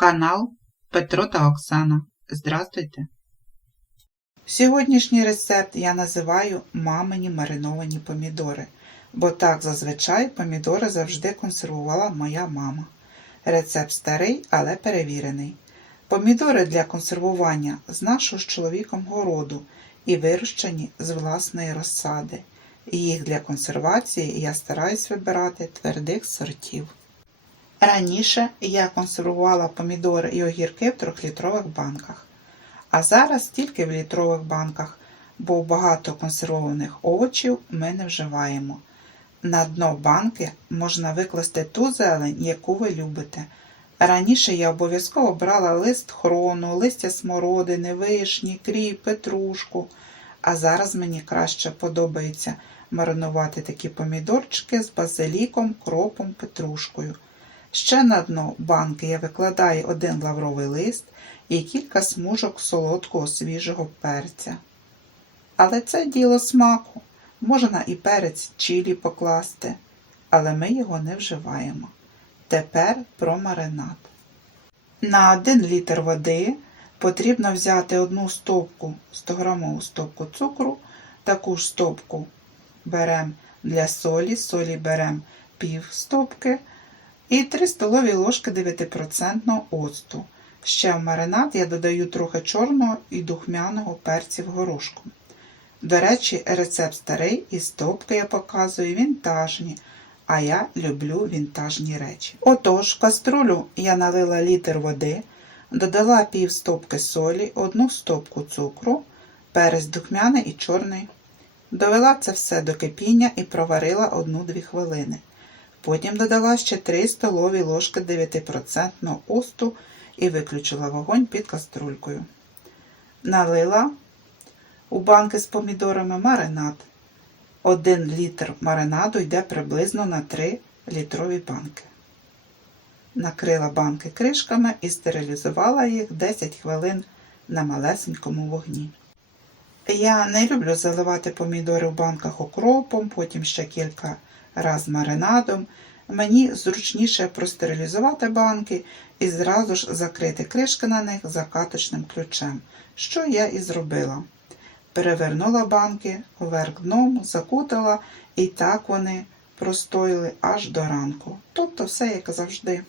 Канал Петро та Оксана. Здравствуйте! Сьогоднішній рецепт я називаю мамині мариновані помідори, бо так зазвичай помідори завжди консервувала моя мама. Рецепт старий, але перевірений. Помідори для консервування з нашого з чоловіком городу і вирощені з власної розсади. Їх для консервації я стараюсь вибирати твердих сортів. Раніше я консервувала помідори і огірки в трьохлітрових банках, а зараз тільки в літрових банках, бо багато консервованих овочів ми не вживаємо. На дно банки можна викласти ту зелень, яку ви любите. Раніше я обов'язково брала лист хрону, листя смородини, вишні, кріп, петрушку, а зараз мені краще подобається маринувати такі помідорчики з базиліком, кропом, петрушкою. Ще на дно банки я викладаю один лавровий лист і кілька смужок солодкого свіжого перця. Але це діло смаку. Можна і перець чилі покласти, але ми його не вживаємо. Тепер про маринад. На 1 літр води потрібно взяти одну стопку, 100 грамову стопку цукру, таку ж стопку беремо для солі, солі беремо пів стопки і 3 столові ложки 9% оцту. Ще в маринад я додаю трохи чорного і духмяного перців горошком. До речі, рецепт старий і стопки я показую вінтажні, а я люблю вінтажні речі. Отож, в каструлю я налила літр води, додала пів стопки солі, одну стопку цукру, перець духмяний і чорний. Довела це все до кипіння і проварила 1-2 хвилини. Потім додала ще 3 столові ложки 9% осту і виключила вогонь під каструлькою. Налила у банки з помідорами маринад. 1 літр маринаду йде приблизно на 3 літрові банки. Накрила банки кришками і стерилізувала їх 10 хвилин на малесенькому вогні. Я не люблю заливати помідори в банках окропом, потім ще кілька раз маринадом. Мені зручніше простерилізувати банки і зразу ж закрити кришки на них закаточним ключем, що я і зробила. Перевернула банки вверх дном, закутала, і так вони простоїли аж до ранку. Тобто все як завжди.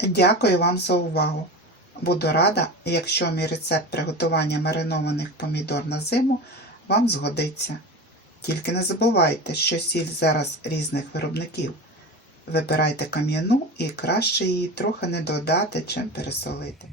Дякую вам за увагу. Буду рада, якщо мій рецепт приготування маринованих помідор на зиму вам згодиться. Тільки не забувайте, що сіль зараз різних виробників. Вибирайте кам'яну і краще її трохи не додати, чим пересолити.